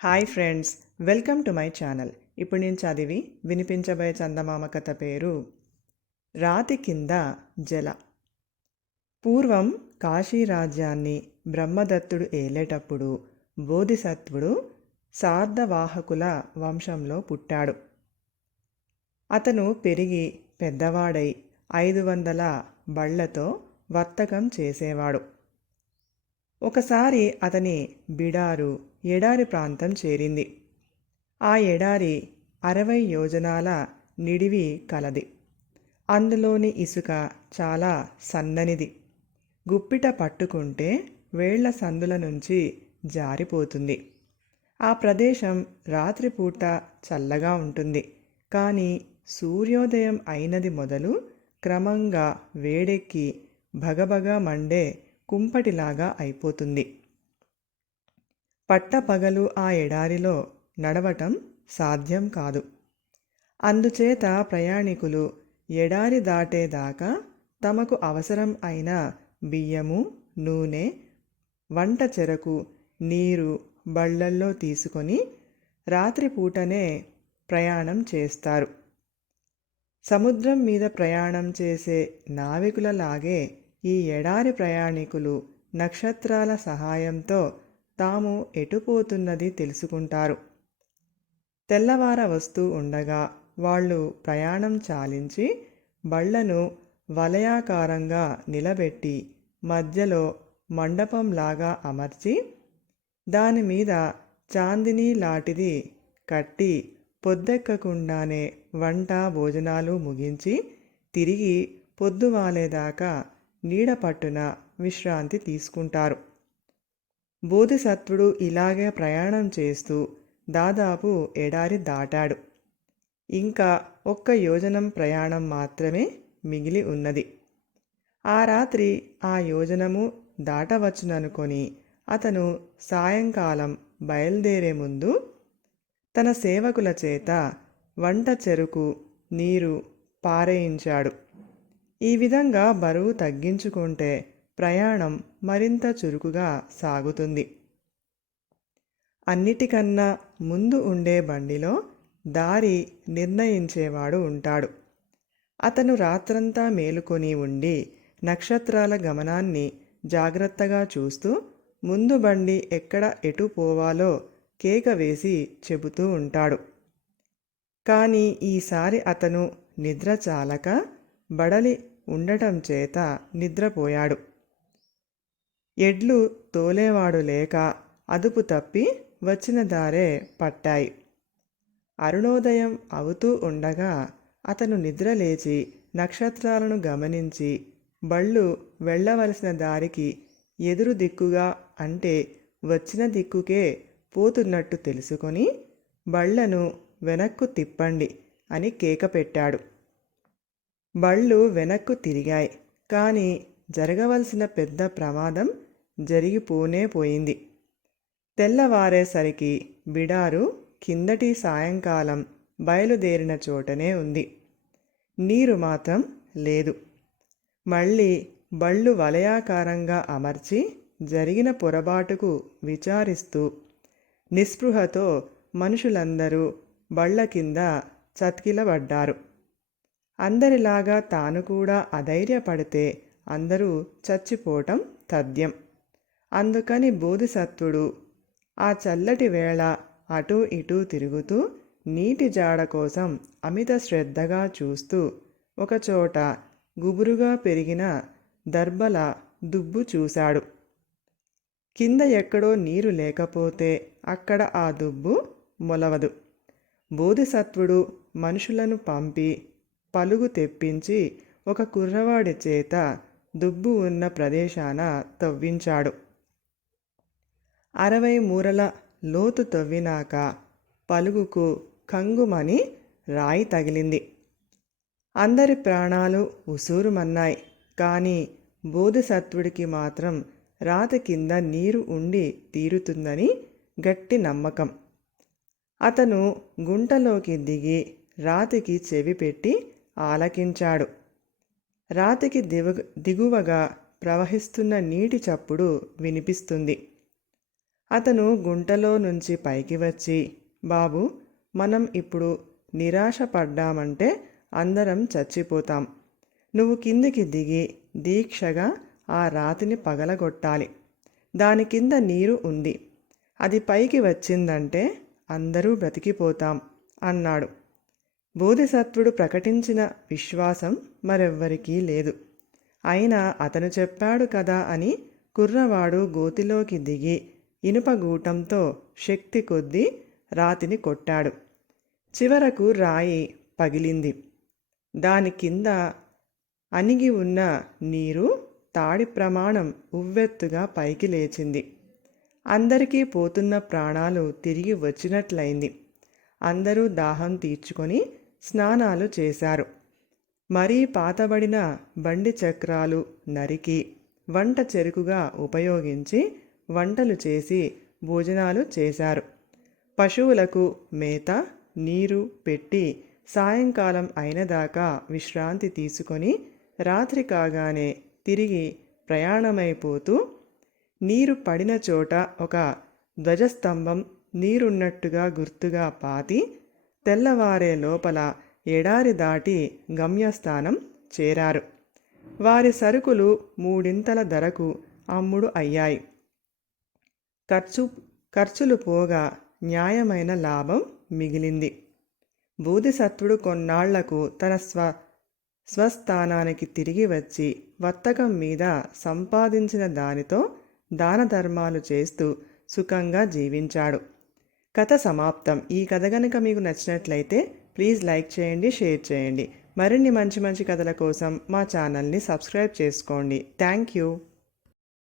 Hi friends, welcome to my channel. ఇప్పుడు నేను చదివి వినిపించబోయే చందమామ కథ పేరు రాతి కింద జల. పూర్వం కాశీ రాజ్యాన్ని బ్రహ్మదత్తుడు ఏలేటప్పుడు బోధిసత్వుడు శార్దవాహకుల వంశంలో పుట్టాడు. అతను పెరిగి పెద్దవాడై 500 బళ్లతో వర్తకం చేసేవాడు. ఒకసారి అతని బిడారు ఎడారి ప్రాంతం చేరింది. ఆ ఎడారి 60 యోజనాల నిడివి కలది. అందులోని ఇసుక చాలా సన్ననిది. గుప్పిట పట్టుకుంటే వేళ్ల సందుల నుంచి జారిపోతుంది. ఆ ప్రదేశం రాత్రిపూట చల్లగా ఉంటుంది. కానీ సూర్యోదయం అయినది మొదలు క్రమంగా వేడెక్కి భగభగ మండే కుంపటిలాగా అయిపోతుంది. పట్టపగలు ఆ ఎడారిలో నడవటం సాధ్యం కాదు. అందుచేత ప్రయాణికులు ఎడారి దాటేదాకా తమకు అవసరం అయిన బియ్యము, నూనె, వంట చెరకు, నీరు బళ్ళల్లో తీసుకొని రాత్రిపూటనే ప్రయాణం చేస్తారు. సముద్రం మీద ప్రయాణం చేసే నావికులలాగే ఈ ఎడారి ప్రయాణికులు నక్షత్రాల సహాయంతో తాము ఎటుపోతున్నది తెలుసుకుంటారు. తెల్లవార వస్తూ ఉండగా వాళ్ళు ప్రయాణం చాలించి బళ్లను వలయాకారంగా నిలబెట్టి మధ్యలో మండపంలాగా అమర్చి దానిమీద చాందినీ లాంటిది కట్టి పొద్దెక్కకుండానే వంట భోజనాలు ముగించి తిరిగి పొద్దువాలేదాకా నీడపట్టున విశ్రాంతి తీసుకుంటారు. బోధిసత్వుడు ఇలాగే ప్రయాణం చేస్తూ దాదాపు ఎడారి దాటాడు. ఇంకా 1 యోజనం ప్రయాణం మాత్రమే మిగిలి ఉన్నది. ఆ రాత్రి ఆ యోజనము దాటవచ్చుననుకొని అతను సాయంకాలం బయలుదేరే ముందు తన సేవకుల చేత వంట చెరకు, నీరు పారేయించాడు. ఈ విధంగా బరువు తగ్గించుకుంటే ప్రయాణం మరింత చురుకుగా సాగుతుంది. అన్నిటికన్నా ముందు ఉండే బండిలో దారి నిర్ణయించేవాడు ఉంటాడు. అతను రాత్రంతా మేలుకొని ఉండి నక్షత్రాల గమనాన్ని జాగ్రత్తగా చూస్తూ ముందు బండి ఎక్కడ ఎటు పోవాలో కేక వేసి చెబుతూ ఉంటాడు. కానీ ఈసారి అతను నిద్ర చాలక బడలి ఉండటం చేత నిద్రపోయాడు. ఎడ్లు తోలేవాడు లేక అదుపు తప్పి వచ్చిన దారే పట్టాయి. అరుణోదయం అవుతూ ఉండగా అతను నిద్రలేచి నక్షత్రాలను గమనించి బళ్ళు వెళ్ళవలసిన దారికి ఎదురు దిక్కుగా అంటే వచ్చిన దిక్కుకే పోతున్నట్టు తెలుసుకొని బళ్లను వెనక్కు తిప్పండి అని కేక పెట్టాడు. బళ్ళు వెనక్కు తిరిగాయి. కానీ జరగవలసిన పెద్ద ప్రమాదం జరిగిపోనే పోయింది. తెల్లవారేసరికి బిడారు కిందటి సాయంకాలం బయలుదేరిన చోటనే ఉంది. నీరు మాత్రం లేదు. మళ్ళీ బళ్ళు వలయాకారంగా అమర్చి జరిగిన పొరపాటుకు విచారిస్తూ నిస్పృహతో మనుషులందరూ బళ్ళ కింద చతికిలబడ్డారు. అందరిలాగా తాను కూడా అధైర్యపడితే అందరూ చచ్చిపోవటం తథ్యం. అందుకని బోధిసత్వుడు ఆ చల్లటి వేళ అటూ ఇటూ తిరుగుతూ నీటి జాడ కోసం అమిత శ్రద్ధగా చూస్తూ ఒకచోట గుబురుగా పెరిగిన దర్భల దుబ్బు చూశాడు. కింద ఎక్కడో నీరు లేకపోతే అక్కడ ఆ దుబ్బు మొలవదు. బోధిసత్వుడు మనుషులను పంపి పలుగు తెప్పించి ఒక కుర్రవాడి చేత దుబ్బు ఉన్న ప్రదేశాన తవ్వించాడు. 60 మూరల లోతు తవ్వినాక పలుగుకు కంగుమని రాయి తగిలింది. అందరి ప్రాణాలు ఉసూరుమన్నాయి. కానీ బోధిసత్వుడికి మాత్రం రాతి కింద నీరు ఉండి తీరుతుందని గట్టి నమ్మకం. అతను గుంటలోకి దిగి రాతికి చెవి పెట్టి ఆలకించాడు. రాతికి దిగువగా ప్రవహిస్తున్న నీటి చప్పుడు వినిపిస్తుంది. అతను గుంటలో నుంచి పైకి వచ్చి, బాబు, మనం ఇప్పుడు నిరాశ పడ్డామంటే అందరం చచ్చిపోతాం. నువ్వు కిందికి దిగి దీక్షగా ఆ రాతిని పగలగొట్టాలి. దాని కింద నీరు ఉంది. అది పైకి వచ్చిందంటే అందరూ బ్రతికిపోతాం అన్నాడు. బోధిసత్వుడు ప్రకటించిన విశ్వాసం మరెవ్వరికీ లేదు. అయినా అతను చెప్పాడు కదా అని కుర్రవాడు గోతిలోకి దిగి ఇనుపగూటంతో శక్తి కొద్దీ రాతిని కొట్టాడు. చివరకు రాయి పగిలింది. దాని కింద అణిగి ఉన్న నీరు తాడి ప్రమాణం ఉవ్వెత్తుగా పైకి లేచింది. అందరికీ పోతున్న ప్రాణాలు తిరిగి వచ్చినట్లయింది. అందరూ దాహం తీర్చుకొని స్నానాలు చేశారు. మరీ పాతబడిన బండి చక్రాలు నరికి వంట చెరుకుగా ఉపయోగించి వంటలు చేసి భోజనాలు చేశారు. పశువులకు మేత, నీరు పెట్టి సాయంకాలం అయినదాకా విశ్రాంతి తీసుకొని రాత్రి కాగానే తిరిగి ప్రయాణమైపోతూ నీరు పడిన చోట ఒక ధ్వజస్తంభం నీరున్నట్టుగా గుర్తుగా పాతి తెల్లవారే లోపల ఎడారి దాటి గమ్యస్థానం చేరారు. వారి సరుకులు మూడింతల ధరకు అమ్ముడు అయ్యాయి. ఖర్చులు పోగా న్యాయమైన లాభం మిగిలింది. బోధిసత్వుడు కొన్నాళ్లకు తన స్వస్థానానికి తిరిగి వచ్చి వర్తకం మీద సంపాదించిన దానితో దాన ధర్మాలు చేస్తూ సుఖంగా జీవించాడు. కథ సమాప్తం. ఈ కథ కనుక మీకు నచ్చినట్లయితే ప్లీజ్ లైక్ చేయండి, షేర్ చేయండి. మరిన్ని మంచి మంచి కథల కోసం మా ఛానల్ని సబ్స్క్రైబ్ చేసుకోండి. Thank you.